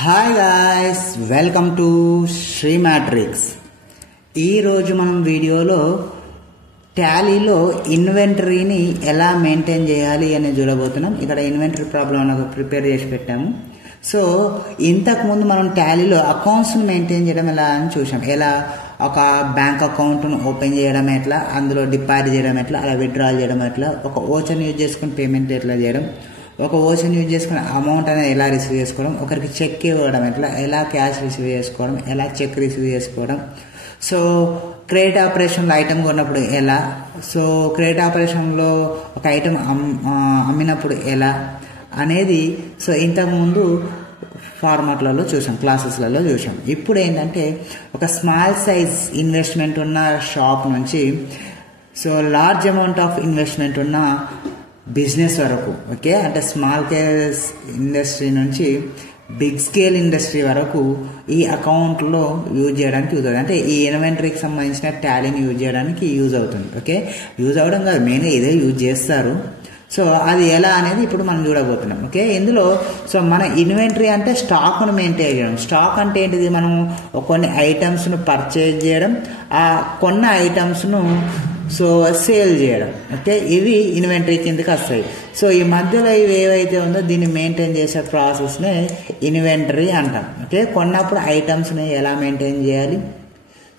Hi guys, welcome to Sri Matrix. ఈరోజు మనం వీడియోలో టాలీలో ఇన్వెంటరీని ఎలా మెయింటైన్ చేయాలి అని చూడబోతున్నాం. ఇక్కడ ఇన్వెంటరీ ప్రాబ్లం నాకు ప్రిపేర్ చేసి పెట్టాము. సో ఇంతకుముందు మనం టాలీలో అకౌంట్స్ని మెయింటైన్ చేయడం ఎలా అని చూసాం. ఎలా ఒక బ్యాంక్ అకౌంట్ను ఓపెన్ చేయడం ఎట్లా, అందులో డిపాజిట్ చేయడం ఎట్లా, అలా విత్డ్రాల్ చేయడం ఎట్లా, ఒక ఓచర్ని యూజ్ చేసుకుని పేమెంట్ ఎట్లా చేయడం, ఒక ఓషన్ యూజ్ చేసుకుని అమౌంట్ అనేది ఎలా రిసీవ్ చేసుకోవడం, ఒకరికి చెక్ ఇవ్వడం ఎట్లా, ఎలా క్యాష్ రిసీవ్ చేసుకోవడం, ఎలా చెక్ రిసీవ్ చేసుకోవడం, సో క్రెడిట్ ఆపరేషన్లో ఐటమ్ కొన్నప్పుడు ఎలా, సో క్రెడిట్ ఆపరేషన్లో ఒక ఐటమ్ అమ్మినప్పుడు ఎలా అనేది సో ఇంతకుముందు ఫార్మాట్లలో చూసాం, క్లాసెస్లలో చూసాం. ఇప్పుడు ఏంటంటే ఒక స్మాల్ సైజ్ ఇన్వెస్ట్మెంట్ ఉన్న షాప్ నుంచి so large amount of investment ఉన్న బిజినెస్ వరకు, ఓకే, అంటే స్మాల్ కేస్ ఇండస్ట్రీ నుంచి బిగ్ స్కేల్ ఇండస్ట్రీ వరకు ఈ అకౌంట్లో యూజ్ చేయడానికి యూజ్ అవుతుంది. అంటే ఈ ఇన్వెంటరీకి సంబంధించిన టాలీని యూజ్ చేయడానికి యూజ్ అవుతుంది. ఓకే, యూజ్ అవ్వడం కాదు, మెయిన్గా ఇదే యూజ్ చేస్తారు. సో అది ఎలా అనేది ఇప్పుడు మనం చూడబోతున్నాం. ఓకే, ఇందులో సో మన ఇన్వెంటరీ అంటే స్టాక్ను మెయింటైన్ చేయడం. స్టాక్ అంటే ఏంటిది, మనం కొన్ని ఐటమ్స్ను పర్చేజ్ చేయడం, ఆ కొన్న ఐటమ్స్ను సో సేల్ చేయడం. ఓకే, ఇవి ఇన్వెంటరీ కిందకి వస్తాయి. సో ఈ మధ్యలో ఇవి ఏవైతే ఉందో దీన్ని మెయింటైన్ చేసే ప్రాసెస్నే ఇన్వెంటరీ అంటాం. ఓకే, కొన్నప్పుడు ఐటమ్స్ని ఎలా మెయింటైన్ చేయాలి,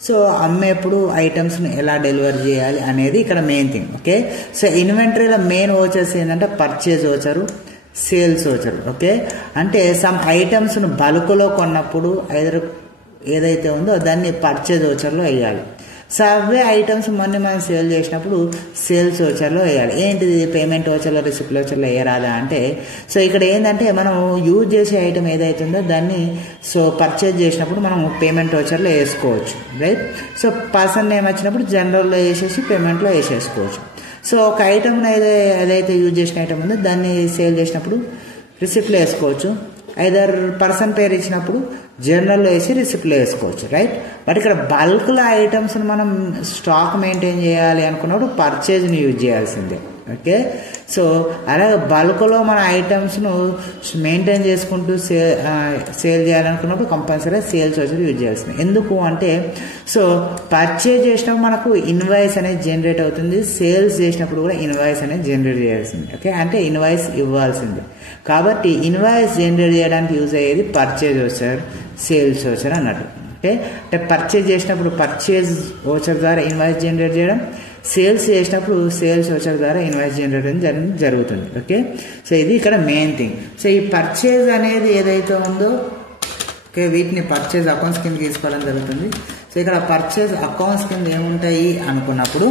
సో అమ్మేప్పుడు ఐటమ్స్ని ఎలా డెలివర్ చేయాలి అనేది ఇక్కడ మెయిన్ థింగ్. ఓకే, సో ఇన్వెంటరీలో మెయిన్ ఓచర్స్ ఏంటంటే purchase voucher, sales voucher. Okay, అంటే సమ్ ఐటమ్స్ను బల్క్లో కొన్నప్పుడు ఏదైతే ఉందో దాన్ని పర్చేజ్ ఓచర్లో వేయాలి. సో అవే ఐటమ్స్ మొన్న మనం సేల్ చేసినప్పుడు సేల్స్ ఓచర్లో వేయాలి. ఏంటిది, పేమెంట్ ఓచర్లో రిసిప్ట్ ఓచర్లో వేయరాదా అంటే, సో ఇక్కడ ఏంటంటే మనం యూజ్ చేసే ఐటమ్ ఏదైతే ఉందో దాన్ని సో పర్చేజ్ చేసినప్పుడు మనం పేమెంట్ ఓచర్లో వేసుకోవచ్చు, రైట్. సో పర్సన్ నేమ్ వచ్చినప్పుడు జనరల్లో వేసేసి పేమెంట్లో వేసేసుకోవచ్చు. సో ఒక ఐటమ్ ఏదైతే యూజ్ చేసిన ఐటమ్ ఉందో దాన్ని సేల్ చేసినప్పుడు రిసిప్ట్లో వేసుకోవచ్చు. ఐదర్ పర్సన్ పేరు ఇచ్చినప్పుడు జర్నల్లో వేసి రిసిప్ట్లో వేసుకోవచ్చు, రైట్. బట్ ఇక్కడ బల్క్లో ఐటమ్స్ని మనం స్టాక్ మెయింటైన్ చేయాలి అనుకున్నప్పుడు పర్చేజ్ని యూజ్ చేయాల్సిందే. ఓకే, సో అలాగే బల్క్లో మన ఐటమ్స్ను మెయింటైన్ చేసుకుంటూ సేల్ చేయాలనుకున్నప్పుడు కంపల్సరీ సేల్స్ వచ్చి యూజ్ చేయాల్సింది. ఎందుకు అంటే సో పర్చేజ్ చేసినప్పుడు మనకు ఇన్వాయిస్ అనేది జనరేట్ అవుతుంది, సేల్స్ చేసినప్పుడు కూడా ఇన్వాయిస్ అనేది జనరేట్ చేయాల్సింది. ఓకే, అంటే ఇన్వాయిస్ ఇవ్వాల్సిందే. కాబట్టి ఇన్వాయిస్ జనరేట్ చేయడానికి యూజ్ అయ్యేది పర్చేజ్ ఓచర్, సేల్స్ ఓచర్ అన్నట్టు. ఓకే, అంటే పర్చేజ్ చేసినప్పుడు పర్చేజ్ ఓచర్ ద్వారా ఇన్వాయిస్ జనరేట్ చేయడం, సేల్స్ చేసినప్పుడు సేల్స్ ఓచర్ ద్వారా ఇన్వాయిస్ జనరేట్ జరుగుతుంది. ఓకే, సో ఇది ఇక్కడ మెయిన్ థింగ్. సో ఈ పర్చేజ్ అనేది ఏదైతే ఉందో ఓకే వీటిని పర్చేజ్ అకౌంట్స్ కింద తీసుకోవడం జరుగుతుంది. సో ఇక్కడ పర్చేజ్ అకౌంట్స్ కింద ఏముంటాయి అనుకున్నప్పుడు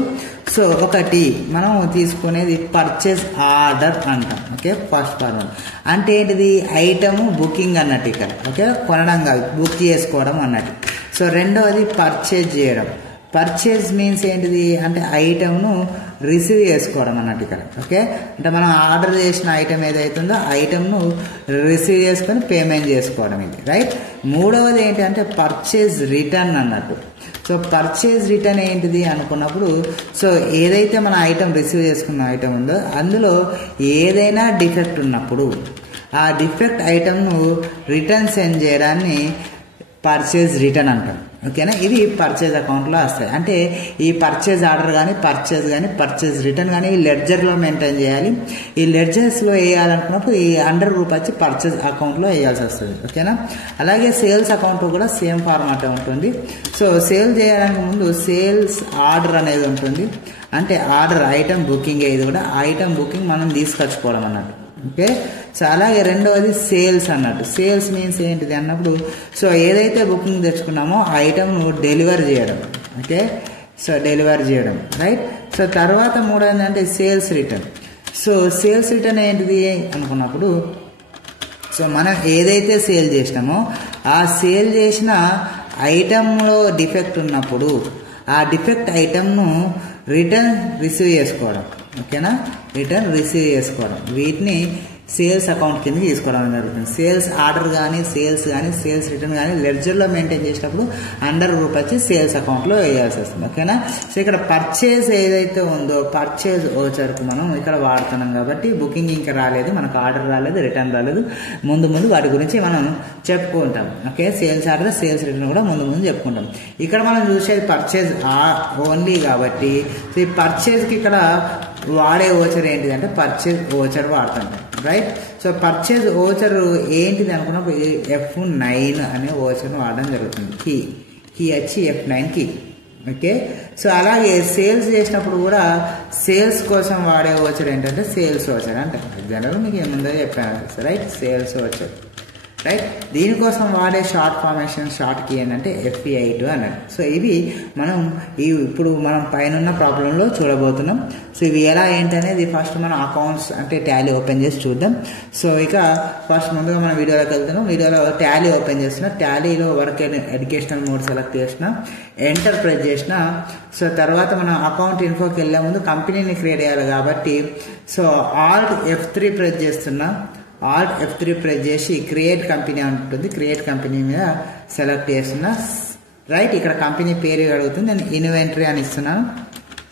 సో ఒకటి మనం తీసుకునేది పర్చేజ్ ఆర్డర్ అంటాం. ఓకే, ఫస్ట్ ఫార్మల్ అంటే ఏంటిది, ఐటమ్ బుకింగ్ అన్నట్టు ఇక్కడ. ఓకే, కొనడం కాదు, బుక్ చేసుకోవడం అన్నట్టు. సో రెండవది పర్చేజ్ చేయడం. పర్చేజ్ మీన్స్ ఏంటిది అంటే ఐటమ్ను రిసీవ్ చేసుకోవడం అన్నట్టు ఇక్కడ. ఓకే, అంటే మనం ఆర్డర్ చేసిన ఐటమ్ ఏదైతుందో ఐటమ్ను రిసీవ్ చేసుకొని పేమెంట్ చేసుకోవడం ఇది, రైట్. మూడవది ఏంటి అంటే పర్చేజ్ రిటర్న్ అన్నట్టు. సో పర్చేజ్ రిటర్న్ ఏంటిది అనుకున్నప్పుడు సో ఏదైతే మన ఐటమ్ రిసీవ్ చేసుకున్న ఐటమ్ ఉందో అందులో ఏదైనా డిఫెక్ట్ ఉన్నప్పుడు ఆ డిఫెక్ట్ ఐటమ్ను రిటర్న్ సెండ్ చేయడాన్ని పర్చేజ్ రిటర్న్ అంటాం. ఓకేనా, ఇది పర్చేజ్ అకౌంట్లో వస్తాయి. అంటే ఈ పర్చేజ్ ఆర్డర్ కానీ పర్చేజ్ రిటర్న్ కానీ ఈ లెడ్జర్లో మెయింటైన్ చేయాలి. ఈ లెడ్జర్స్లో వేయాలనుకున్నప్పుడు ఈ అండర్ గ్రూప్ వచ్చి పర్చేజ్ అకౌంట్లో వేయాల్సి వస్తుంది. ఓకేనా, అలాగే సేల్స్ అకౌంట్ కూడా సేమ్ ఫార్మాటే ఉంటుంది. సో సేల్ చేయడానికి ముందు సేల్స్ ఆర్డర్ అనేది ఉంటుంది. అంటే ఆర్డర్ ఐటమ్ బుకింగ్, ఇది కూడా ఐటమ్ బుకింగ్ మనం తీసుకొచ్చుకోవడం అన్నట్టు. ఓకే, సో అలాగే రెండవది సేల్స్ అన్నట్టు. సేల్స్ మీన్స్ ఏంటిది అన్నప్పుడు సో ఏదైతే బుకింగ్ తెచ్చుకున్నామో ఆ ఐటమ్ను డెలివర్ చేయడం. ఓకే, సో డెలివర్ చేయడం, రైట్. సో తర్వాత మూడవది అంటే sales return. So sales return ఏంటిది అనుకున్నప్పుడు సో మనం ఏదైతే సేల్ చేసినామో ఆ సేల్ చేసిన ఐటమ్లో డిఫెక్ట్ ఉన్నప్పుడు ఆ డిఫెక్ట్ ఐటమ్ను రిటర్న్ రిసీవ్ చేసుకోవడం. ఓకేనా, రిటర్న్ రిసీవ్ చేసుకోవడం, వీటిని సేల్స్ అకౌంట్ కింద తీసుకోవడం జరుగుతుంది. సేల్స్ ఆర్డర్ కానీ సేల్స్ రిటర్న్ కానీ లెడ్జర్లో మెయింటైన్ చేసినప్పుడు అండర్ గ్రూప్ వచ్చి సేల్స్ అకౌంట్లో వేయాల్సి వస్తుంది. ఓకేనా. సో ఇక్కడ పర్చేజ్ ఏదైతే ఉందో పర్చేజ్ ఓచర్కు మనం ఇక్కడ వాడుతున్నాం కాబట్టి బుకింగ్ ఇంకా రాలేదు, మనకు ఆర్డర్ రాలేదు, రిటర్న్ రాలేదు. ముందు వాటి గురించి మనం చెప్పుకుంటాం. Okay. Sales order sales return కూడా ముందు చెప్పుకుంటాం. ఇక్కడ మనం చూసేది పర్చేజ్ ఓన్లీ కాబట్టి ఈ పర్చేజ్కి ఇక్కడ వాడే ఓచర్ ఏంటిది అంటే పర్చేజ్ ఓచర్ వాడతాం. రైట్. సో పర్చేజ్ ఓచర్ ఏంటిది అనుకున్నప్పుడు F9 అనే ఓచర్ను వాడడం జరుగుతుంది. కీ వచ్చి F9 కీ. ఓకే. సో అలాగే సేల్స్ చేసినప్పుడు కూడా సేల్స్ కోసం వాడే ఓచర్ ఏంటంటే సేల్స్ ఓచర్ అంటే జనరల్ మీకు ఏముందో చెప్పాను. రైట్. Sales voucher. రైట్. దీనికోసం వాడే షార్ట్ ఫార్మేషన్ షార్ట్ కీ ఏంటంటే FE8 అన్నది. సో ఇవి మనం ఇప్పుడు మనం పైన ప్రాబ్లంలో చూడబోతున్నాం. సో ఇవి ఎలా ఏంటనేది ఫస్ట్ మనం అకౌంట్స్ అంటే టాలీ ఓపెన్ చేసి చూద్దాం. సో ఇక ఫస్ట్ ముందుగా మనం వీడియోలోకి వెళ్తున్నాం. వీడియోలో టాలీ ఓపెన్ చేస్తున్నా. టాలీలో వర్క్ ఎడ్యుకేషనల్ మోడ్ సెలెక్ట్ చేసిన, ఎంటర్ ప్రెస్ చేసిన. సో తర్వాత మనం అకౌంట్ ఇన్ఫోకి వెళ్ళే ముందు కంపెనీని క్రియేట్ చేయాలి కాబట్టి సో Alt F3 ప్రెస్ చేస్తున్నా. Alt F3 ప్రెస్ చేసి క్రియేట్ కంపెనీ ఉంటుంది. క్రియేట్ కంపెనీ మీద సెలెక్ట్ చేస్తున్నా. రైట్. ఇక్కడ కంపెనీ పేరు అడుగుతుంది, నేను ఇన్వెంటరీ అని ఇస్తున్నాను.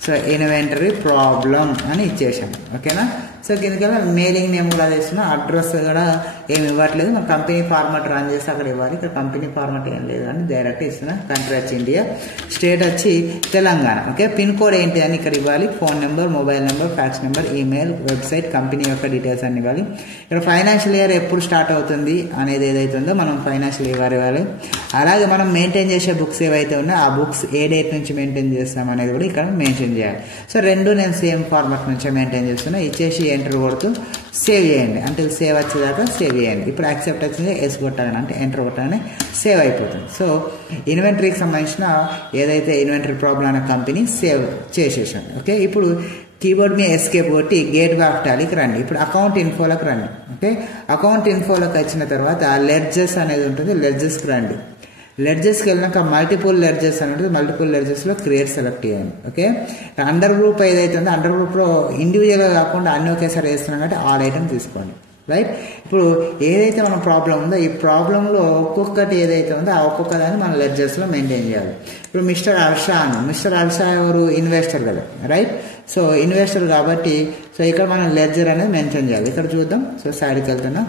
సో ఇన్వెంటరీ ప్రాబ్లం అని ఇచ్చేసాను. ఓకేనా. సో కిందకెళ్ళి మెయిలింగ్ నేమ్ కూడా ఇస్తున్నా. అడ్రస్ కూడా ఏమి ఇవ్వట్లేదు, మన కంపెనీ ఫార్మాట్ రన్ చేసి అక్కడ ఇవ్వాలి. ఇక్కడ కంపెనీ ఫార్మాట్ ఏం లేదు అని డైరెక్ట్ ఇస్తున్నా. కంట్రీ వచ్చి ఇండియా, స్టేట్ వచ్చి తెలంగాణ. ఓకే. పిన్ కోడ్ ఏంటి అని ఇక్కడ ఇవ్వాలి. Phone number, mobile number, fax number, email, website, company యొక్క డీటెయిల్స్ అన్ని ఇవ్వాలి. ఇక్కడ ఫైనాన్షియల్ ఇయర్ ఎప్పుడు స్టార్ట్ అవుతుంది అనేది ఏదైతే ఉందో మనం ఫైనాన్షియల్ ఇయర్ ఇవ్వాలి. అలాగే మనం మెయింటైన్ చేసే బుక్స్ ఏవైతే ఉన్నాయో ఆ బుక్స్ ఏ డేట్ నుంచి మెయింటైన్ చేస్తాం అనేది కూడా ఇక్కడ మెన్షన్ చేయాలి. సో రెండు నేను సేమ్ ఫార్మాట్ నుంచే మెయింటైన్ చేస్తున్నా. ఇచ్చేసి ఎంటర్ కొడుతూ సేవ్ చేయండి. అంటే సేవ్ వచ్చేదాకా సేవ్ చేయండి. ఇప్పుడు యాక్సెప్ట్ వచ్చింది ఎస్ కొట్టాలని అంటే ఎంటర్ కొట్టాలని సేవ్ అయిపోతుంది. సో ఇన్వెంటరీకి సంబంధించిన ఏదైతే ఇన్వెంటరీ ప్రాబ్లం అనే కంపెనీ సేవ్ చేసేసాం. ఓకే. ఇప్పుడు కీబోర్డ్ మీద ఎస్కేప్ కొట్టి గేట్ వే ఆఫ్ టాలీకి రండి. ఇప్పుడు అకౌంట్ ఇన్ఫోలోకి రండి. ఓకే. అకౌంట్ ఇన్ఫోలోకి వచ్చిన తర్వాత లెడ్జెస్ అనేది ఉంటుంది. లెడ్జెస్కి రండి. లెడ్జెస్కి వెళ్ళినాక మల్టిపుల్ లెడ్జెస్ అని ఉంటుంది. మల్టిపుల్ లెడ్జెస్లో క్రియేట్ సెలెక్ట్ చేయండి. ఓకే. అండర్ గ్రూప్ ఏదైతే ఉందో అండర్ గ్రూప్లో ఇండివిజువల్గా కాకుండా అన్ని ఒకేసారి వేస్తున్నాం కాబట్టి ఆల్ ఐటమ్ తీసుకోండి. రైట్. ఇప్పుడు ఏదైతే మన ప్రాబ్లం ఉందో ఈ ప్రాబ్లంలో ఒక్కొక్కటి ఏదైతే ఉందో ఆ ఒక్కొక్క దాన్ని మనం లెడ్జెస్లో మెయింటైన్ చేయాలి. ఇప్పుడు మిస్టర్ హర్ష ఎవరు? ఇన్వెస్టర్ కదా. రైట్. సో ఇన్వెస్టర్ కాబట్టి సో ఇక్కడ మనం లెడ్జర్ అనేది మెన్షన్ చేయాలి. ఇక్కడ చూద్దాం. సో సైడ్కి వెళ్తున్నా.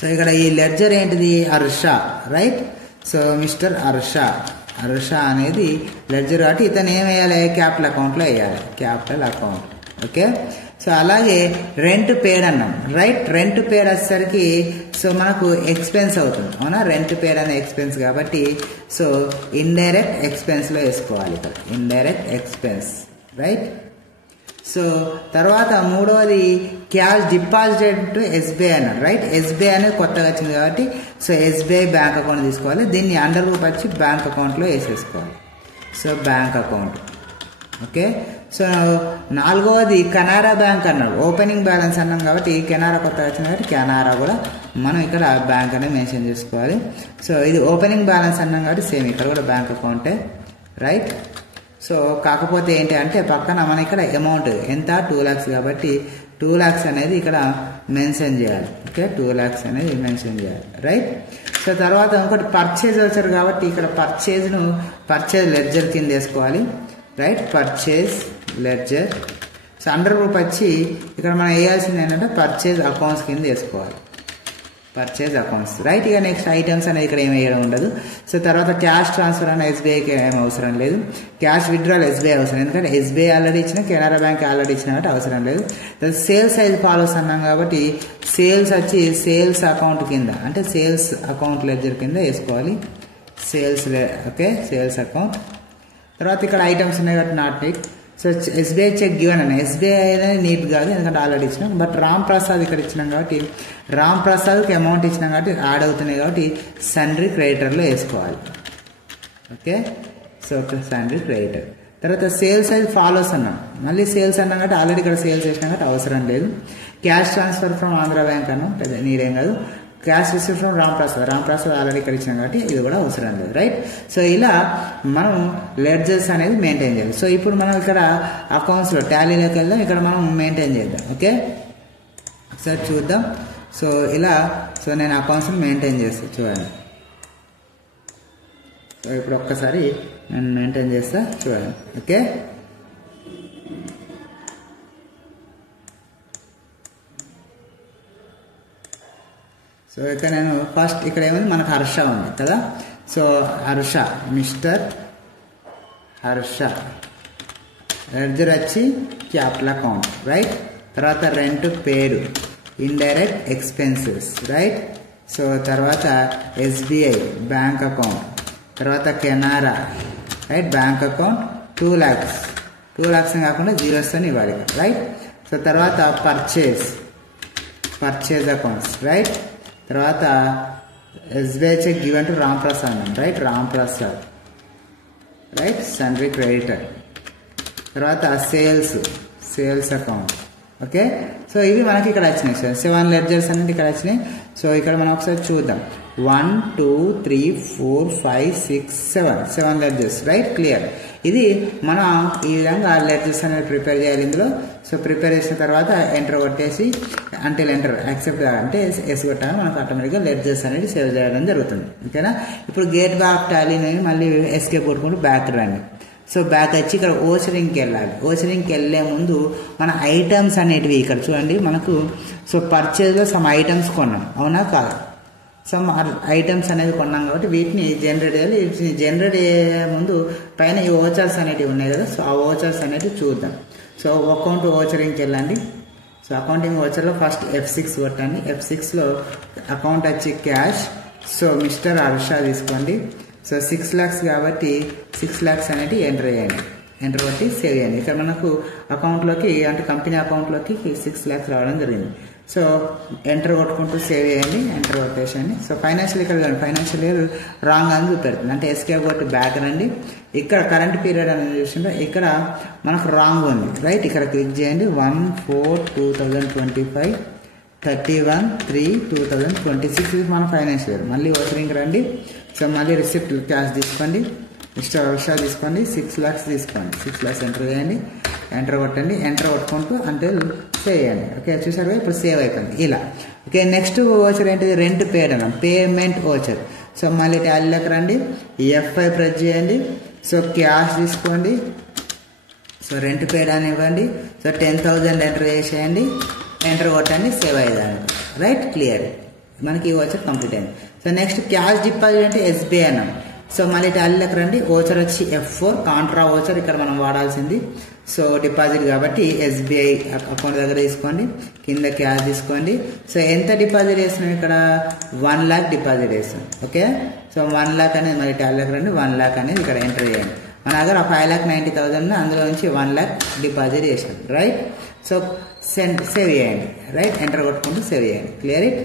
సో ఇక్కడ ఈ లెడ్జర్ ఏంటిది? Harsha. Right. So mister Harsha అనేది లెడ్జర్ కాబట్టి ఇతను ఏం వేయాలి? క్యాపిటల్ అకౌంట్లో వేయాలి. Capital account. ఓకే. సో అలాగే రెంట్ పేడ్ అన్నాం. రైట్. రెంట్ పేడ్ వచ్చేసరికి సో మనకు ఎక్స్పెన్స్ అవుతుంది. అవునా. రెంట్ పేడ్ అనే ఎక్స్పెన్స్ కాబట్టి సో ఇండైరెక్ట్ ఎక్స్పెన్స్లో వేసుకోవాలి. ఇక్కడ ఇండైరెక్ట్ ఎక్స్పెన్స్. రైట్. సో తర్వాత మూడవది క్యాష్ డిపాజిటెడ్ టు SBI అన్నాడు. రైట్. SBI అనేది కొత్తగా వచ్చింది కాబట్టి సో SBI బ్యాంక్ అకౌంట్ తీసుకోవాలి. దీన్ని అండర్ గ్రూప్ వచ్చి బ్యాంక్ అకౌంట్లో వేసేసుకోవాలి. So bank account. Okay. So నాలుగవది కెనరా బ్యాంక్ అన్నాడు. ఓపెనింగ్ బ్యాలెన్స్ అన్నాం కాబట్టి కెనరా కొత్తగా వచ్చింది కాబట్టి కెనరా కూడా మనం ఇక్కడ బ్యాంక్ అనేది మెన్షన్ చేసుకోవాలి. సో ఇది ఓపెనింగ్ బ్యాలెన్స్ అన్నాం కాబట్టి సేమ్ ఇక్కడ కూడా బ్యాంక్ అకౌంటే. రైట్. సో కాకపోతే ఏంటి అంటే పక్కన మన ఇక్కడ అమౌంట్ ఎంత 2 lakhs కాబట్టి 2 lakhs అనేది ఇక్కడ మెన్షన్ చేయాలి. ఓకే. 2 lakhs అనేది మెన్షన్ చేయాలి. రైట్. సో తర్వాత ఇంకోటి పర్చేజ్ వచ్చారు కాబట్టి ఇక్కడ పర్చేజ్ లెడ్జర్ కింద వేసుకోవాలి. Right. Purchase ledger. So under group వచ్చి ఇక్కడ మనం వేయాల్సింది ఏంటంటే పర్చేజ్ అకౌంట్స్ కింద వేసుకోవాలి. Purchase accounts. రైట్. ఇక నెక్స్ట్ ఐటమ్స్ అనేది ఇక్కడ ఏమి వేయడం ఉండదు. సో తర్వాత క్యాష్ ట్రాన్స్ఫర్ అనే SBIకి ఏం అవసరం లేదు. క్యాష్ విత్డ్రాల్ SBI అవసరం, ఎందుకంటే SBI ఆల్రెడీ ఇచ్చిన, కెనరా బ్యాంక్ ఆల్రెడీ ఇచ్చిన కాబట్టి అవసరం లేదు. సేల్స్ సైజ్ ఫాలోస్ అన్నాం కాబట్టి సేల్స్ వచ్చి సేల్స్ అకౌంట్ కింద అంటే సేల్స్ అకౌంట్ లెడ్జర్ కింద వేసుకోవాలి. ఓకే. Sales account. తర్వాత ఇక్కడ ఐటమ్స్ ఉన్నాయి కాబట్టి not neat. So SBI check given అన్న SBI అనేది నీట్ కాదు ఎందుకంటే ఆల్రెడీ ఇచ్చినాం. బట్ రామ్ ప్రసాద్ ఇక్కడ ఇచ్చినాం కాబట్టి రామ్ ప్రసాద్కి అమౌంట్ ఇచ్చినాం కాబట్టి యాడ్ అవుతున్నాయి కాబట్టి సండ్రీ క్రెడిటర్లో వేసుకోవాలి. ఓకే. So sundry creditor. తర్వాత సేల్స్ సైజ్ ఫాలోస్ అన్నాం. మళ్ళీ సేల్స్ అన్నాం కాబట్టి ఆల్రెడీ ఇక్కడ సేల్స్ చేసినాం కాబట్టి అవసరం లేదు. Cash transfer from Andhra bank అన్నాం, పెద్ద నీడేం కాదు. Cash receive from Ram Prasad already ఇక్కడ ఇచ్చాం కాబట్టి ఇది కూడా అవసరం లేదు. రైట్. సో ఇలా మనం లెడ్జర్స్ అనేది మెయింటైన్ చేయాలి. సో ఇప్పుడు మనం ఇక్కడ అకౌంట్స్లో టాలీలోకి వెళ్దాం. ఇక్కడ మనం మెయింటైన్ చేద్దాం. ఓకే. ఒకసారి చూద్దాం. సో ఇలా నేను అకౌంట్స్ని మెయింటైన్ చేస్తాను చూడండి. సో ఇప్పుడు ఒక్కసారి నేను మెయింటైన్ చేస్తా చూడండి. ఓకే, సో ఇక్కడ నేను ఫస్ట్ ఇక్కడ ఏమైంది మనకు హర్ష ఉంది కదా. So Harsha, mister Harsha, ledger వచ్చి క్యాపిటల్ అకౌంట్, రైట్. తర్వాత rent paid, indirect expenses, right. So తర్వాత SBI బ్యాంక్ అకౌంట్, తర్వాత Canara, right, bank account 2 lakhs, 2 lakhs కాకుండా జీరోస్ అని ఇవ్వాలి, రైట్. సో తర్వాత పర్చేజ్ అకౌంట్స్, రైట్. తర్వాత SBI check given to Ram Prasad, right, Ram Prasad, right, sundry creditor. తర్వాత sales account. Okay, so ఇవి మనకి ఇక్కడ వచ్చినాయి. 7 లెడ్జర్స్ అనేది ఇక్కడ వచ్చినాయి. సో ఇక్కడ మనం ఒకసారి చూద్దాం. 1 2 3 4 5 6 7 లెడ్జర్స్, రైట్, క్లియర్. ఇది మనం ఈ విధంగా లెడ్జర్స్ అనేది ప్రిపేర్ చేయాలి ఇందులో. సో ప్రిపేర్ చేసిన తర్వాత ఎంటర్ కొట్టేసి ఎంటర్ యాక్సెప్ట్ అంటే ఎస్ కొట్టాలి, మనకు ఆటోమేటిక్గా లెడ్జర్స్ అనేది సేవ్ చేయడం జరుగుతుంది. ఓకేనా. ఇప్పుడు గేట్ బ్యాక్ టాలీని మళ్ళీ ఎస్కేప్ కొట్టుకుంటూ బ్యాక్ రండి. సో బ్యాక్ వచ్చి ఇక్కడ ఓచరింగ్కి వెళ్ళాలి. ఓచరింగ్కి వెళ్ళే ముందు మన ఐటమ్స్ అనేటివి ఇక్కడ చూడండి మనకు. సో పర్చేజ్లో సమ్ ఐటమ్స్ కొన్నాం, అవునా కాదు? సమ్ ఐటమ్స్ అనేది కొన్నాం కాబట్టి వీటిని జనరేట్ చేయాలి. వీటిని జనరేట్ అయ్యే ముందు పైన ఈ ఓచర్స్ అనేటివి ఉన్నాయి కదా. సో ఆ ఓచర్స్ అనేటివి చూద్దాం. సో అకౌంట్ ఓచరింగ్కి వెళ్ళండి. సో అకౌంటింగ్ ఓచర్లో ఫస్ట్ F6 కొట్టండి. F6లో అకౌంట్ వచ్చి క్యాష్. సో మిస్టర్ హర్ష తీసుకోండి. సో 6 lakhs కాబట్టి 6 lakhs అనేది ఎంటర్ చేయండి. ఎంటర్ కొట్టి సేవ్ చేయండి. ఇక్కడ మనకు అకౌంట్లోకి అంటే కంపెనీ అకౌంట్లోకి 6 lakhs రావడం జరిగింది. సో ఎంటర్ కొట్టుకుంటూ సేవ్ చేయండి, ఎంటర్ కొట్టేసేయండి. సో ఫైనాన్షియల్ ఇక్కడ ఫైనాన్షియల్ ఇయర్ రాంగ్ అని చూపెడుతుంది, అంటే ఎస్కేప్ కొట్టి బ్యాక్ రండి. ఇక్కడ కరెంట్ పీరియడ్ అనేది చూసింటే ఇక్కడ మనకు రాంగ్ ఉంది, రైట్. ఇక్కడ క్లిక్ చేయండి. 1/4/2025 31/3/2026 ఇది మన ఫైనాన్షియల్ ఇయర్. మళ్ళీ ఓచరింగ్ రండి. సో మళ్ళీ రిసిప్ట్ క్యాష్ తీసుకోండి. మిస్టర్ హర్ష తీసుకోండి. 6 lakhs తీసుకోండి. 6 lakhs ఎంటర్ చేయండి. ఎంటర్ కొట్టండి. ఎంటర్ కొట్టుకుంటూ అంటే సేవ్ చేయండి. ఓకే, చూసారు ఇప్పుడు సేవ్ అయిపోయింది ఇలా. ఓకే, నెక్స్ట్ ఓచర్ ఏంటిది? రెంట్ పేడ్ అన్నాం, పేమెంట్ ఓచర్. సో మళ్ళీ టాలీలోకి రండి. F5 ప్రెస్ చేయండి. సో క్యాష్ తీసుకోండి. సో రెంట్ పేడ్ అని ఇవ్వండి. సో 10,000 ఎంటర్ చేసేయండి. ఎంటర్ కొట్టండి, సేవ్ అయ్యేదాన్ని, రైట్, క్లియర్. మనకి ఈ ఓచర్ కంప్లీట్ అయింది. సో నెక్స్ట్ క్యాష్ డిపాజిట్ అంటే SBI అన్నాం. సో మళ్ళీ టాలీలోకి రండి. ఓచర్ వచ్చి F4 కాంట్రా ఓచర్ ఇక్కడ మనం వాడాల్సింది. సో డిపాజిట్ కాబట్టి SBI అకౌంట్ దగ్గర తీసుకోండి. కింద క్యాష్ తీసుకోండి. సో ఎంత డిపాజిట్ చేస్తున్నాం? ఇక్కడ 1 lakh డిపాజిట్ చేస్తాం. ఓకే, సో 1 lakh అనేది మళ్ళీ టాలీలోకి రండి. 1 lakh అనేది ఇక్కడ ఎంటర్ చేయండి. మన దగ్గర 5,90,000 అందులో నుంచి 1 lakh డిపాజిట్ చేసాం, రైట్. సో సేవ్ చేయండి, రైట్. ఎంటర్ కొట్టుకుంటూ సేవ్ చేయండి, క్లియర్ ఇట్.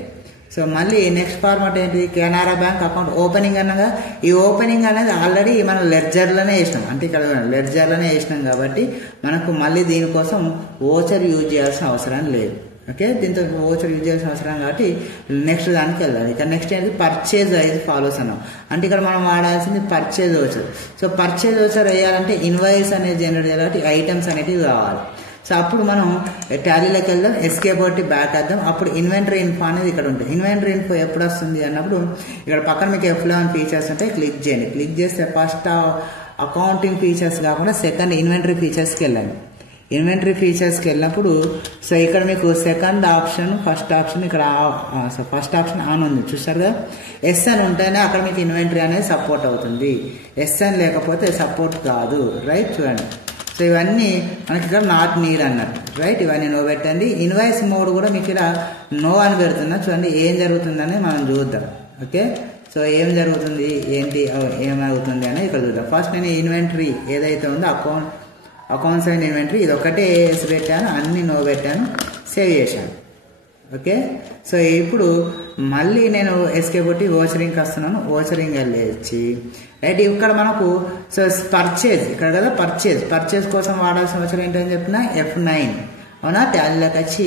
సో మళ్ళీ నెక్స్ట్ ఫార్మాట్ ఏంటి? కెనరా బ్యాంక్ అకౌంట్ ఓపెనింగ్ అన్నగా ఈ ఓపెనింగ్ అనేది ఆల్రెడీ మనం లెడ్జర్లోనే వేసినాం, అంటే ఇక్కడ లెడ్జర్లోనే వేసినాం కాబట్టి మనకు మళ్ళీ దీనికోసం ఓచర్ యూజ్ చేయాల్సిన అవసరం లేదు. ఓకే, దీంతో ఓచర్ యూజ్ చేయాల్సిన అవసరం కాబట్టి నెక్స్ట్ దానికి వెళ్ళాలి. ఇక్కడ నెక్స్ట్ ఏంటి? పర్చేజ్ అయితే ఫాలోస్ అన్నాం, అంటే ఇక్కడ మనం వాడాల్సింది purchase voucher. So purchase voucher వేయాలంటే ఇన్వాయిస్ అనేది జనరేట్ చేయాలి కాబట్టి ఐటమ్స్ అనేటివి కావాలి. సో అప్పుడు మనం టాలీలోకి వెళ్దాం, ఎస్కేప్ కొట్టి బ్యాక్ వద్దాం. అప్పుడు ఇన్వెంటరీ ఇన్ఫో అనేది ఇక్కడ ఉంటుంది. ఇన్వెంటరీ ఇన్ఫో ఎప్పుడు వస్తుంది అన్నప్పుడు ఇక్కడ పక్కన మీకు F11 ఫీచర్స్ ఉంటాయి, క్లిక్ చేయండి. క్లిక్ చేస్తే ఫస్ట్ అకౌంటింగ్ ఫీచర్స్ కాకుండా సెకండ్ ఇన్వెంటరీ ఫీచర్స్కి వెళ్ళండి. ఇన్వెంటరీ ఫీచర్స్కి వెళ్ళినప్పుడు సో ఇక్కడ మీకు సెకండ్ ఆప్షన్ ఫస్ట్ ఆప్షన్ ఇక్కడ ఫస్ట్ ఆప్షన్ ఆన్ ఉంది చూసారు కదా. SN ఉంటేనే అక్కడ మీకు ఇన్వెంటరీ అనేది సపోర్ట్ అవుతుంది. SN లేకపోతే సపోర్ట్ కాదు, రైట్. చూడండి, సో ఇవన్నీ మనకి ఇక్కడ నాట్ నీడ్ అన్నట్టు, రైట్. ఇవన్నీ నో పెట్టండి. ఇన్వాయిస్ మోడ్ కూడా మీకు ఇక్కడ నో అని పెడుతున్నా. చూడండి ఏం జరుగుతుందని మనం చూద్దాం. ఓకే, సో ఏం జరుగుతుంది ఏంటి ఏమవుతుంది అని ఇక్కడ చూద్దాం. ఫస్ట్ నేను ఇన్వెంటరీ ఏదైతే ఉందో అకౌంట్స్ అండ్ ఇన్వెంటరీ ఇది ఒకటే వేసి పెట్టాను, అన్ని నో పెట్టాను, సేవ్ చేశాను. ఓకే, సో ఇప్పుడు మళ్ళీ నేను ఎస్కేప్ కొట్టి ఓచరింగ్కి వస్తున్నాను. ఓచరింగ్ వెళ్ళేసి రైట్ ఇక్కడ మనకు సో పర్చేజ్ ఇక్కడ కదా, పర్చేజ్ కోసం వాడాల్సిన ఓచర్ ఏంటని చెప్పిన F9 అవునా. టాలీలోకి వచ్చి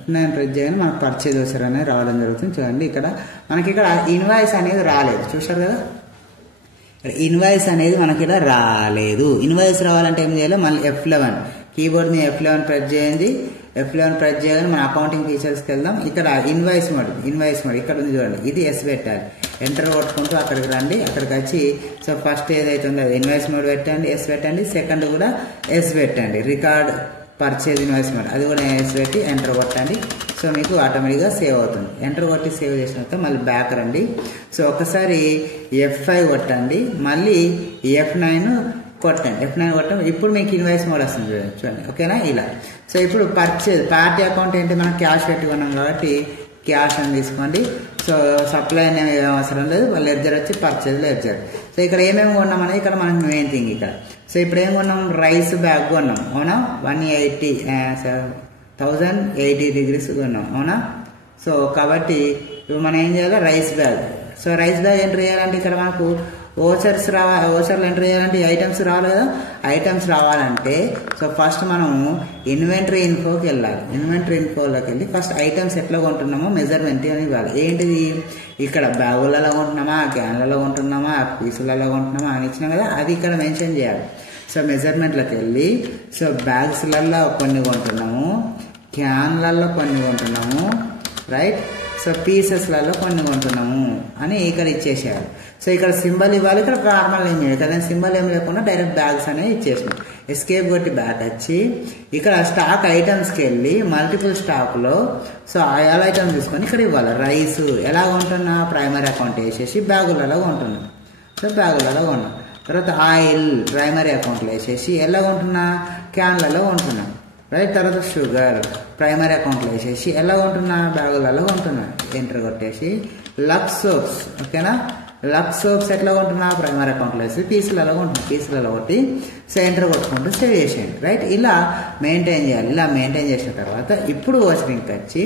F9 ప్రెస్ చేయగానే మనకు పర్చేజ్ ఓచర్ అనేది రావడం జరుగుతుంది. చూడండి ఇక్కడ మనకి ఇక్కడ ఇన్వాయిస్ అనేది రాలేదు చూసారు కదా. ఇన్వాయిస్ అనేది మనకి ఇక్కడ రాలేదు. ఇన్వాయిస్ రావాలంటే ఏం చేయాలి? మళ్ళీ F11 కీబోర్డ్ని F11 ప్రెస్ చేయండి. F11 ప్రెస్ చేయగానే మన అకౌంటింగ్ ఫీచర్స్కి వెళ్దాం. ఇక్కడ ఇన్వాయిస్ మోడ్ ఇక్కడ ఉంది చూడండి, ఇది ఎస్ పెట్టాలి. ఎంటర్ కొట్టుకుంటూ అక్కడికి రండి. అక్కడికి వచ్చి సో ఫస్ట్ ఏదైతే ఉందో అది ఇన్వాయిస్ మోడ్ పెట్టండి, ఎస్ పెట్టండి. సెకండ్ కూడా ఎస్ పెట్టండి, రికార్డ్ పర్చేజ్ ఇన్వాయిస్ మోడ్ అది కూడా ఎస్ పెట్టి ఎంటర్ కొట్టండి. సో మీకు ఆటోమేటిక్గా సేవ్ అవుతుంది. ఎంటర్ కొట్టి సేవ్ చేసిన తర్వాత మళ్ళీ బ్యాక్ రండి. సో ఒకసారి F5 కొట్టండి, మళ్ళీ F9 కొట్టండి. F9 కొట్టండి. ఇప్పుడు మీకు ఇన్వాయిస్ మోడ్ వస్తుంది చూడండి. ఓకేనా? ఇలా. సో ఇప్పుడు పర్చేజ్ పార్టీ అకౌంట్ ఏంటి, మనం క్యాష్ పెట్టుకున్నాం కాబట్టి క్యాష్ అని తీసుకోండి. సో సప్లై అనేవి ఏం అవసరం లేదు. లెడ్జర్ వచ్చి పర్చేజ్ లెడ్జర్. సో ఇక్కడ ఏమేమి కొన్నాం అనేది ఇక్కడ మనకి మెయిన్ థింగ్. ఇక్కడ సో ఇప్పుడు ఏం కొన్నాం, రైస్ బ్యాగ్ కొన్నాం అవునా, 1080 degrees కొన్నాం అవునా. సో కాబట్టి ఇప్పుడు మనం ఏం చేయాలి, rice bag. So rice bag enter చేయాలంటే ఇక్కడ మనకు ఓచర్లు ఎంటర్ చేయాలంటే ఐటమ్స్ రావాలి కదా. ఐటమ్స్ రావాలంటే సో ఫస్ట్ మనము ఇన్వెంటరీ ఇన్ఫోకి వెళ్ళాలి. ఇన్వెంటరీ ఇన్ఫోలోకి వెళ్ళి ఫస్ట్ ఐటమ్స్ ఎట్లా కొంటున్నామో మెజర్మెంట్ అని ఇవ్వాలి. ఏంటిది, ఇక్కడ బ్యాగులలో కొంటున్నామా, క్యాన్లలో కొంటున్నామా, పీసులలో కొంటున్నామా అని ఇచ్చినాం కదా, అది ఇక్కడ మెన్షన్ చేయాలి. సో మెజర్మెంట్లోకి వెళ్ళి సో బ్యాగ్స్లలో కొన్ని కొంటున్నాము, క్యాన్లలో కొన్ని కొంటున్నాము, రైట్. సో పీసెస్లలో కొన్ని కొంటున్నాము అని ఇక్కడ ఇచ్చేసేయాలి. సో ఇక్కడ సింబల్ ఇవ్వాలి, ఇక్కడ నార్మల్ ఏం చేయాలి కదా, సింబల్ ఏం లేకుండా డైరెక్ట్ బ్యాగ్స్ అనేవి ఇచ్చేసినాం. ఎస్కేప్ కొట్టి బ్యాక్ వచ్చి ఇక్కడ స్టాక్ ఐటమ్స్కి వెళ్ళి మల్టిపుల్ స్టాక్లో సో ఆల్ ఐటమ్స్ తీసుకొని ఇక్కడ ఇవ్వాలి. రైస్ ఎలా కొంటున్నా, ప్రైమరీ అకౌంట్ వేసేసి బ్యాగులలో కొంటున్నాం. సో బ్యాగులలో కొన్నాం. తర్వాత ఆయిల్ ప్రైమరీ అకౌంట్లో వేసేసి ఎలా కొంటున్నా, క్యాన్లలో కొంటున్నాం, రైట్. తర్వాత షుగర్ ప్రైమరీ అకౌంట్లో వేసేసి ఎలా కొంటున్నా, బ్యాగులలో కొంటున్నా. ఎంటర్ కొట్టేసి లక్స్ సోప్స్, ఓకేనా, లక్స్ సోప్స్ ఎట్లా కొంటున్నా, ప్రైమరీ అకౌంట్లో వేసి పీసులలో కొంటున్నా, పీసులలో కొట్టి సో ఎంటర్ కొట్టుకుంటూ సేవ్ చేసేయండి, రైట్. ఇలా మెయింటైన్ చేయాలి. ఇలా మెయింటైన్ చేసిన తర్వాత ఇప్పుడు ఓచరింగ్కి వచ్చి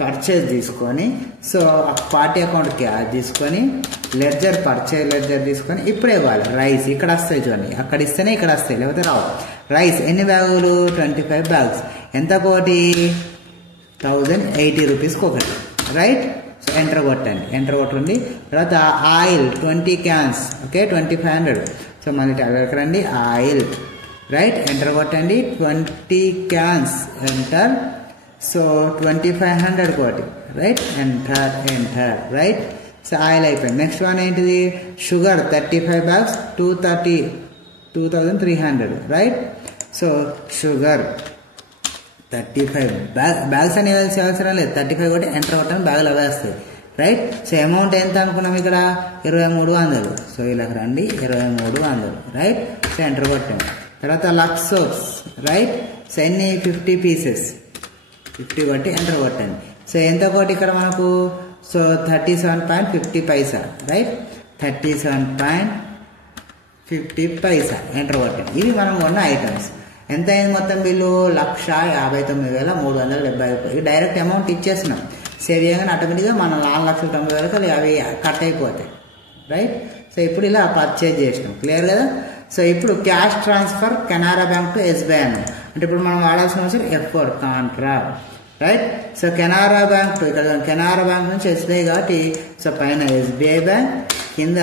పర్చేజ్ తీసుకొని సో పార్టీ అకౌంట్ క్యాష్ తీసుకొని లెడ్జర్ పర్చేజ్ లెడ్జర్ తీసుకొని ఇప్పుడు ఇవ్వాలి. రైస్ ఇక్కడ వస్తాయి చూడండి, అక్కడ ఇస్తేనే ఇక్కడ వస్తాయి, లేకపోతే రావు. రైస్ ఎన్ని బ్యాగులు, 25 బ్యాగ్స్. ఎంత కోటి, 1080 రూపీస్కి ఒకటి, రైట్. సో ఎంటర్ కొట్టండి. ఎంటర్ కొట్టండి. తర్వాత ఆయిల్ 20 క్యాన్స్, ఓకే, 2500. సో మళ్ళీ టాబ్లెట్కి రండి, ఆయిల్, రైట్. ఎంటర్ కొట్టండి. 20 క్యాన్స్, ఎంటర్. సో 2500 కోటి, right. Enter, right. So oil అయిపోయింది. నెక్స్ట్ వన్ ఏంటిది, sugar 35 bags, 2300, right. So sugar 35 bags అని ఇవ్వాల్సిన అవసరం లేదు. 35 కొట్టి ఎంటర్ కొట్టడం బ్యాగులు అవే వస్తాయి, రైట్. సో అమౌంట్ ఎంత అనుకున్నాం ఇక్కడ, 2300. సో ఇలా రండి, 2300, రైట్. సో ఎంటర్ కొట్టాం. తర్వాత లక్స్ సోప్స్, రైట్. సో ఎన్ని, 50 పీసెస్, 50 కొట్టి ఎంటర్ కొట్టండి. సో ఎంత కోటి ఇక్కడ మనకు, సో 37.50 పైసా, రైట్. 37.50 ఎంటర్ కొట్టండి. ఇవి మనం కొన్న ఐటమ్స్. ఎంత అయింది మొత్తం బిల్లు, 1,59,370 డైరెక్ట్ అమౌంట్ ఇచ్చేస్తున్నాం. సేవ్ చేయగానే ఆటోమేటిక్గా మన 4,90,000 అవి కట్ అయిపోతాయి, రైట్. సో ఇప్పుడు ఇలా పర్చేజ్ చేసినాం, క్లియర్ కదా. సో ఇప్పుడు cash transfer Canara bank to SBI అన్నాం. అంటే ఇప్పుడు మనం వాడాల్సిన అవసరం F4 Contra, right. So Canara bank to ఇక్కడ కెనరా బ్యాంక్ నుంచి ఎస్బీఐ కాబట్టి సో పైన ఎస్బీఐ బ్యాంక్, కింద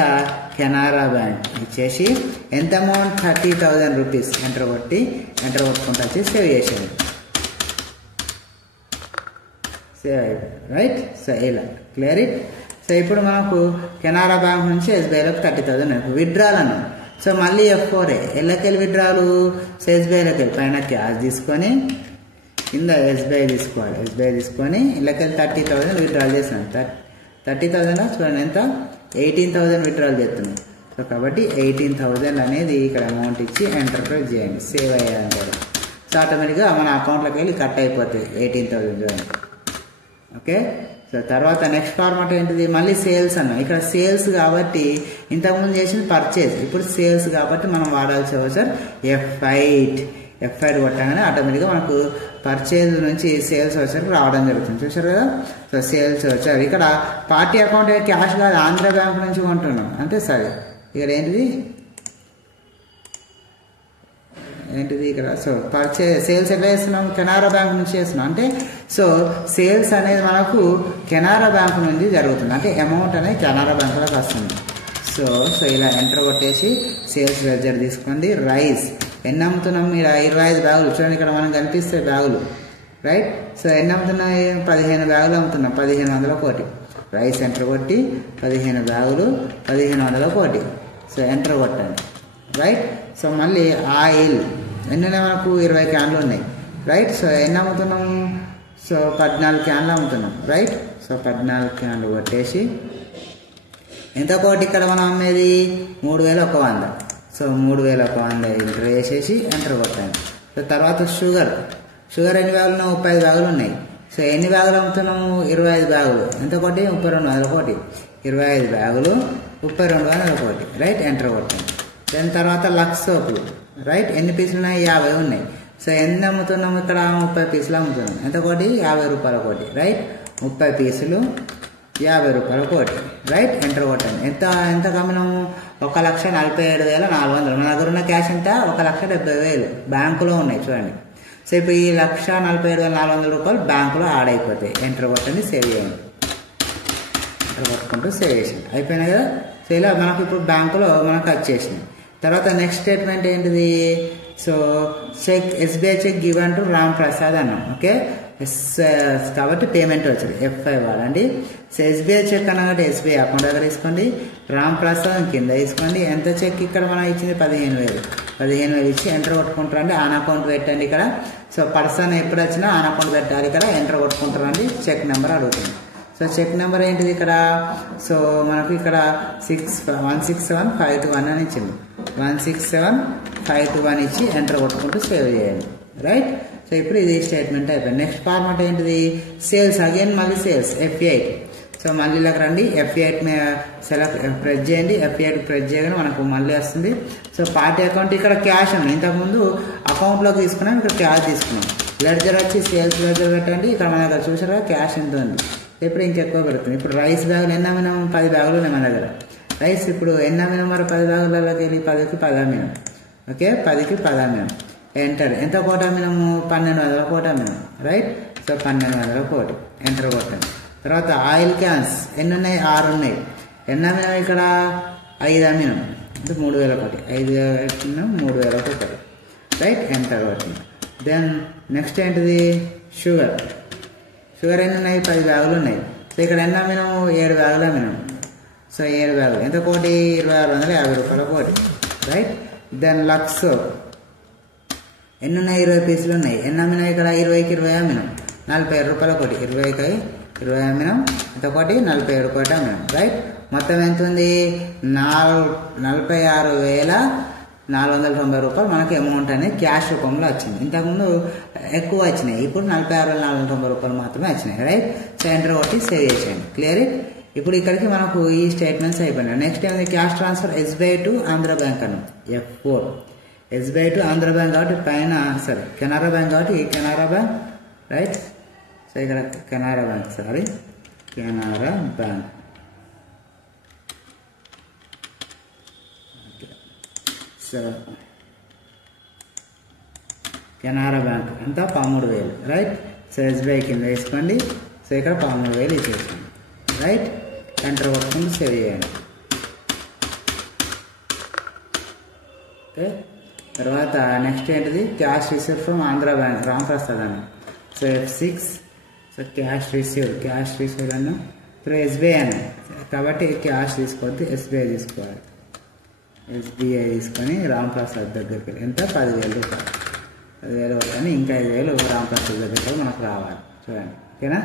కెనరా బ్యాంక్ ఇచ్చేసి ఎంత అమౌంట్, 30,000 రూపీస్. ఎంటర్ కొట్టుకుంటూ వచ్చి సేవ్ చేసేది, సేవ్ అయిపోయింది, రైట్. సో ఇలా క్లియర్ ఇట్. సో ఇప్పుడు మనకు కెనరా బ్యాంక్ నుంచి ఎస్బీఐలోకి 30,000 విత్డ్రాల్ అన్నాం. సో మళ్ళీ F4 ఎల్లకెళ్ళి విత్డ్రాలు. సో ఎస్బీఐలోకి వెళ్ళి పైన క్యాష్ తీసుకొని కింద ఎస్బీఐ తీసుకోవాలి. ఎస్బీఐ తీసుకొని ఇళ్ళకెళ్ళి 30,000 విత్డ్రాల్ చేస్తున్నాం. 30,000 చూడండి ఎంత, 18,000 విత్డ్రాల్ చేస్తున్నాం. సో కాబట్టి 18,000 అనేది ఇక్కడ అమౌంట్ ఇచ్చి ఎంటర్ ప్రెస్ చేయండి, సేవ్ అయ్యారంటే. సో ఆటోమేటిక్గా మన అకౌంట్లోకి వెళ్ళి కట్ అయిపోతాయి 18,000 చూడండి, ఓకే. సో తర్వాత నెక్స్ట్ ఫార్మాట్ ఏంటిది, మళ్ళీ సేల్స్ అన్నాం. ఇక్కడ సేల్స్ కాబట్టి ఇంతకుముందు చేసింది పర్చేజ్, ఇప్పుడు సేల్స్ కాబట్టి మనం వాడాల్సిన అవసరం F8 కొట్టగానే ఆటోమేటిక్గా మనకు పర్చేజ్ నుంచి సేల్స్ వచ్చారు రావడం జరుగుతుంది, చూసారు కదా. సో సేల్స్ వచ్చారు. ఇక్కడ పార్టీ అకౌంట్ క్యాష్ కాదు, ఆంధ్ర బ్యాంక్ నుంచి కొంటున్నాం అంటే సరే. ఇక్కడ ఏంటిది ఇక్కడ సో పర్చేజ్ సేల్స్ ఎట్లా చేస్తున్నాం, కెనరా బ్యాంక్ నుంచి చేస్తున్నాం. అంటే సో సేల్స్ అనేది మనకు కెనరా బ్యాంక్ నుంచి జరుగుతుంది, అంటే అమౌంట్ అనేది కెనరా బ్యాంకులోకి వస్తుంది. సో ఇలా ఎంటర్ కొట్టేసి సేల్స్ లెడ్జర్ తీసుకోండి. రైస్ ఎన్ని అమ్ముతున్నాం, మీరు 25 బ్యాగులు చూడండి, ఇక్కడ మనకు కనిపిస్తాయి బ్యాగులు, రైట్. సో ఎన్ని అమ్ముతున్నాయి? 15 బ్యాగులు అమ్ముతున్నాం. 1500 కోటి. రైస్ ఎంటర్ కొట్టి 15 బ్యాగులు 1500 కోటి. సో ఎంటర్ కొట్టండి. రైట్. సో మళ్ళీ ఆయిల్ ఎన్ని ఉన్నాయి మనకు? 20 క్యాన్లు ఉన్నాయి. రైట్. సో ఎన్ని అమ్ముతున్నాము? సో 14 క్యాన్లు అమ్ముతున్నాం. రైట్. సో 14 క్యాన్లు కొట్టేసి ఎంత కోటి ఇక్కడ మనం అమ్మేది? 3100. సో 3100 ఎంటర్ వేసేసి ఎంటర్ కొట్టండి. సో తర్వాత షుగర్ ఎన్ని బ్యాగులు? 35 బ్యాగులు ఉన్నాయి. సో ఎన్ని బ్యాగులు అమ్ముతున్నాము? 25 బ్యాగులు. ఎంత కోటి? 3200 కోటి. 25 బ్యాగులు 3200 కోటి. రైట్. ఎంటర్ కొట్టండి. దాని తర్వాత లక్స్ సోపులు. రైట్. ఎన్ని పీసులు ఉన్నాయి? 50 ఉన్నాయి. సో ఎన్ని అమ్ముతున్నాము ఇక్కడ? 30 పీసులు అమ్ముతున్నాం. ఎంత కోటి? 50 రూపాయల కోటి. రైట్. 30 పీసులు 50 రూపాయల కోటి. రైట్. ఎంటర్ కొట్టండి. ఎంత కమ్మినాము? 1,47,400. మన దగ్గర ఉన్న క్యాష్ ఎంత? 1,70,000 బ్యాంకులో ఉన్నాయి చూడండి. సో ఇప్పుడు ఈ 1,47,400 రూపాయలు బ్యాంకులో యాడ్ అయిపోతాయి. ఎంటర్ కొట్టండి. సేవ్ చేయండి. ఎంటర్ కొట్టుకుంటూ సేవ్ చేసింది. అయిపోయినాయి కదా. సో ఇలా మనకు ఇప్పుడు బ్యాంకులో మనకు వచ్చేసింది. తర్వాత నెక్స్ట్ స్టేట్మెంట్ ఏంటిది? So check SBI check given to Ram Prasad అన్నాం. ఓకే. కాబట్టి పేమెంట్ వచ్చింది. F5 వాడండి. సో ఎస్బీఐ చెక్ అన్నా కాబట్టి ఎస్బీఐ అకౌంట్ దగ్గర తీసుకోండి. రామ్ ప్రసాద్ కింద తీసుకోండి. ఎంత చెక్ ఇక్కడ మనం ఇచ్చింది? 15,000 ఇచ్చి ఎంటర్ కొట్టుకుంటారండి. ఆన్ అకౌంట్ పెట్టండి ఇక్కడ. సో పర్సన్ ఎప్పుడు వచ్చినా ఆన్ అకౌంట్ పెట్టాలి ఇక్కడ. ఎంటర్ కొట్టుకుంటారండి. చెక్ నెంబర్ అడుగుతుంది. సో చెక్ నెంబర్ ఏంటిది ఇక్కడ? సో మనకు ఇక్కడ 167,521 అని ఇచ్చింది. 167,521 ఇచ్చి ఎంటర్ కొట్టుకుంటూ సేవ్ చేయండి. రైట్. సో ఇప్పుడు ఇది స్టేట్మెంట్ అయిపోయింది. నెక్స్ట్ ఫార్మాట్ ఏంటిది? సేల్స్. అగైన్ మళ్ళీ సేల్స్ F8. సో మళ్ళీ ఇలాగ రండి. F8 సెలెక్ట్ ప్రెస్ చేయండి. F8 ప్రెస్ చేయగానే మనకు మళ్ళీ వస్తుంది. సో పార్టీ అకౌంట్ ఇక్కడ క్యాష్ ఉంది. ఇంతకుముందు అకౌంట్లోకి తీసుకున్నాం, ఇక్కడ క్యాష్ తీసుకున్నాం. లెడ్జర్ వచ్చి సేల్స్ లెడ్జర్ పెట్టండి. ఇక్కడ మన దగ్గర చూసారా క్యాష్ ఎంత ఉంది. ఇప్పుడు ఇంకెక్కువ పెడుతుంది. ఇప్పుడు రైస్ బ్యాగులు ఎన్ని అమ్మినాం? 10 బ్యాగులు ఉన్నాయి మన దగ్గర. రైస్ ఇప్పుడు ఎన్ని అమ్మినాం? మరి 10 బ్యాగులలోకి వెళ్ళి 10కి 10 అమ్మినాం. ఓకే. 10కి 10 అమ్మినాం. ఎంటర్. ఎంత కోటి అమ్మినాము? 1,200 కోటి అమ్మినాం. రైట్. సో 1,200 కోటి. ఎంటర్ కొట్టండి. తర్వాత ఆయిల్ క్యాన్స్ ఎన్ని ఉన్నాయి? 6 ఉన్నాయి. ఎన్ని అమ్మినాం ఇక్కడ? 5 అమ్మినాం. అంటే 3,000 కోటి. 5 అమ్మినాం, 3,000 కోటి. రైట్. ఎంటర్ కొట్టండి. దెన్ నెక్స్ట్ ఏంటిది? షుగర్ ఎన్ని ఉన్నాయి? 10 బ్యాగులు ఉన్నాయి. సో ఇక్కడ ఎన్ని అమ్మినాము? 7 బ్యాగులు అమ్మినాం. సో 7 బ్యాగులు ఎంత కోటి? 2,650 రూపాయల కోటి. రైట్. దెన్ లక్స్ ఎన్ని ఉన్నాయి? 20 పీసులు ఉన్నాయి. ఎన్ని అమ్మినాయి ఇక్కడ? 20కి 20 అమ్మినాం. 47 రూపాయల కోటి. 20కి 20 అమ్మినాం. ఎంత కోటి? 47 కోటి అమ్మినాం. రైట్. మొత్తం ఎంత ఉంది? 46,490 రూపాయలు మనకి అమౌంట్ అనేది క్యాష్ రూపంలో వచ్చింది. ఇంతకుముందు ఎక్కువ వచ్చినాయి. ఇప్పుడు 46,490 రూపాయలు మాత్రమే వచ్చినాయి. రైట్. సో ఎంటర్ కొట్టి సేవ్ చేసేయండి. Clear it. ఇప్పుడు ఇక్కడికి మనకు ఈ స్టేట్మెంట్స్ అయిపోయినాయి. నెక్స్ట్ ఏమైంది? Cash transfer SBI to Andhra bank అన్నాం. F4. SBI to Andhra bank కాబట్టి పైన కెనరా బ్యాంక్ కాబట్టి కెనరా బ్యాంక్. రైట్. సో ఇక్కడ Canara bank. Canara bank. So Canara bank ఎంత? 13,000. రైట్. సో ఎస్బీఐ కింద వేసుకోండి. సో ఇక్కడ 13,000 ఇచ్చేసుకోండి. రైట్. ఎంటర్ కొట్టుకుంటూ సేవ్ చేయండి. ఓకే. తర్వాత నెక్స్ట్ ఏంటిది? Cash receive from Andhra bank Ram Prasad అని. So F6. So cash receive అన్న. ఇప్పుడు ఎస్బీఐ అని కాబట్టి క్యాష్ తీసుకోవద్దు, ఎస్బీఐ తీసుకోవాలి. ఎస్బీఐ తీసుకొని రామ్ ప్రసాద్ దగ్గరికి ఎంత? 10,000 రూపాయలు. 10,000 కానీ ఇంకా 5,000 రామ్ ప్రసాద్ దగ్గర మనకు రావాలి. చూడండి. ఓకేనా.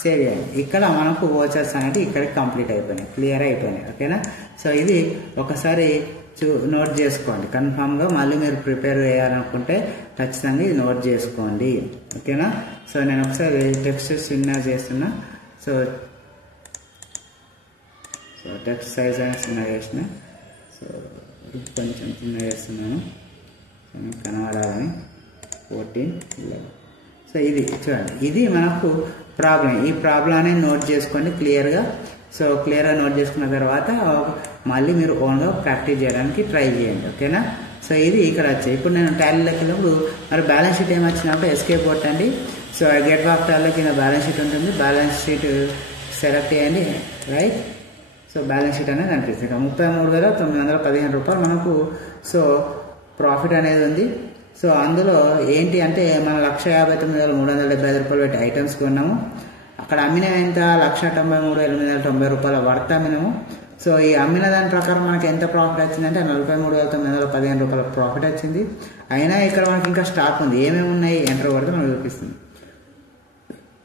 సేవ్ చేయండి. ఇక్కడ మనకు వోచర్స్ అనేది ఇక్కడికి కంప్లీట్ అయిపోయినాయి. క్లియర్ అయిపోయినాయి. ఓకేనా. సో ఇది ఒకసారి నోట్ చేసుకోండి. కన్ఫామ్గా మళ్ళీ మీరు ప్రిపేర్ చేయాలనుకుంటే ఖచ్చితంగా ఇది నోట్ చేసుకోండి. ఓకేనా. సో నేను ఒకసారి టెక్స్ట్ చిన్న చేస్తున్నా. సో టెక్స్ట్ సైజ్ అని చిన్న చేసిన. సో కొంచెం చిన్న చేస్తున్నాను కనబడాలని. 14, 11. సో ఇది చూడండి. ఇది మనకు ప్రాబ్లం. ఈ ప్రాబ్లం అనేది నోట్ చేసుకోండి క్లియర్గా. సో క్లియర్గా నోట్ చేసుకున్న తర్వాత మళ్ళీ మీరు ఓన్గా ప్రాక్టీస్ చేయడానికి ట్రై చేయండి. ఓకేనా. సో ఇది ఇక్కడ వచ్చాయి. ఇప్పుడు నేను టాలీలోకి వెళ్ళినప్పుడు మరి బ్యాలెన్స్ షీట్ ఏమొచ్చినప్పుడు ఎస్కేప్ కొట్టండి. సో గెట్ బాక్ టాలీలో కింద బ్యాలెన్స్ షీట్ ఉంటుంది. బ్యాలెన్స్ షీట్ సెలెక్ట్ చేయండి. రైట్. సో బ్యాలెన్స్ షీట్ అనేది అనిపిస్తుంది. 33,915 రూపాయలు మనకు సో ప్రాఫిట్ అనేది ఉంది. సో అందులో ఏంటి అంటే మనం 1,59,375 రూపాయలు పెట్టి ఐటమ్స్ కొన్నాము. అక్కడ అమ్మినవి ఎంత 1,93,890 రూపాయల వర్త్ అమ్మినాము. సో ఈ అమ్మిన దాని ప్రకారం మనకి ఎంత ప్రాఫిట్ వచ్చిందంటే 43,915 రూపాయల ప్రాఫిట్ వచ్చింది. అయినా ఇక్కడ మనకి ఇంకా స్టాక్ ఉంది. ఏమేమి ఉన్నాయి ఎంటర్ కొడితే మనకు చూపిస్తుంది.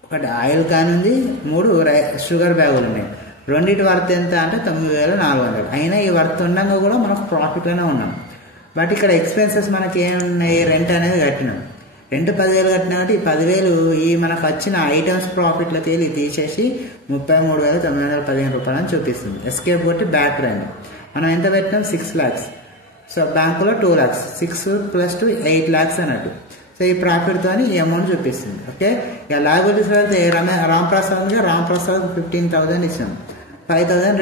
ఒకటి ఆయిల్ క్యాన్ ఉంది, 3 షుగర్ బ్యాగులు ఉన్నాయి. రెండింటి వర్త్ ఎంత అంటే 9,400. అయినా ఈ వర్త్ ఉండగా కూడా మనకు ప్రాఫిట్లోనే ఉన్నాం. బట్ ఇక్కడ ఎక్స్పెన్సెస్ మనకి ఏమున్నాయి, రెంట్ అనేది కట్టినాం. రెంట్ 10,000 కట్టినా కాబట్టి ఈ 10,000 ఈ మనకు వచ్చిన ఐటమ్స్ ప్రాఫిట్లో తీసేసి 33,915 రూపాయలు అని చూపిస్తుంది. ఎస్కేప్ కొట్టి బ్యాక్ రండి. మనం ఎంత పెట్టినాం 6 lakhs. సో బ్యాంకులో 2 lakhs, 6 + 2 8 lakhs అన్నట్టు. సో ఈ ప్రాఫిట్తో ఈ అమౌంట్ చూపిస్తుంది. ఓకే, ఇక లాగోటి రాంప్రసాద్ 15,000 ఇచ్చాం. 5,000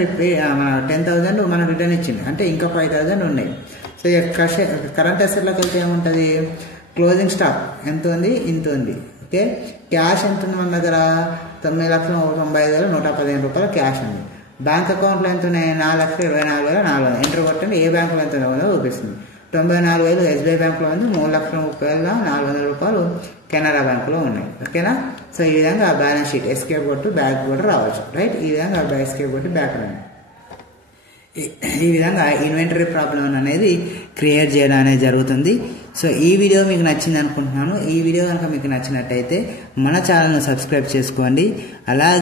10,000 మనం రిటర్న్ ఇచ్చింది, అంటే ఇంకా 5,000 ఉన్నాయి. సో ఇక కరెంట్ అసెట్లోకి వెళ్తే ఏముంటుంది, క్లోజింగ్ స్టాక్ ఎంత ఉంది, ఇంత ఉంది. ఓకే, క్యాష్ ఎంత ఉంది మన దగ్గర 9,95,115 రూపాయలు క్యాష్ ఉంది. బ్యాంక్ అకౌంట్లో ఎంత ఉన్నాయి 4,24,400. ఎంటర్ కొట్టండి, ఏ బ్యాంకులో ఎంత ఉందో చూపిస్తుంది. 94,000 ఎస్బీఐ బ్యాంకులో ఉంది, 3,30,400 రూపాయలు కెనరా బ్యాంకులో ఉన్నాయి. ఓకేనా. సో ఈ విధంగా బ్యాలెన్స్ షీట్ ఎస్కేప్ కొట్టు బ్యాక్ కూడా రావచ్చు. రైట్, ఈ విధంగా ఎస్కేప్ కొట్టి బ్యాక్ రండి. ఈ విధంగా ఇన్వెంటరీ ప్రాబ్లం అనేది క్రియేట్ చేయడం అనేది జరుగుతుంది. సో ఈ వీడియో మీకు నచ్చింది అనుకుంటున్నాను. ఈ వీడియో కనుక మీకు నచ్చినట్టయితే మన ఛానల్ను సబ్స్క్రైబ్ చేసుకోండి. అలాగే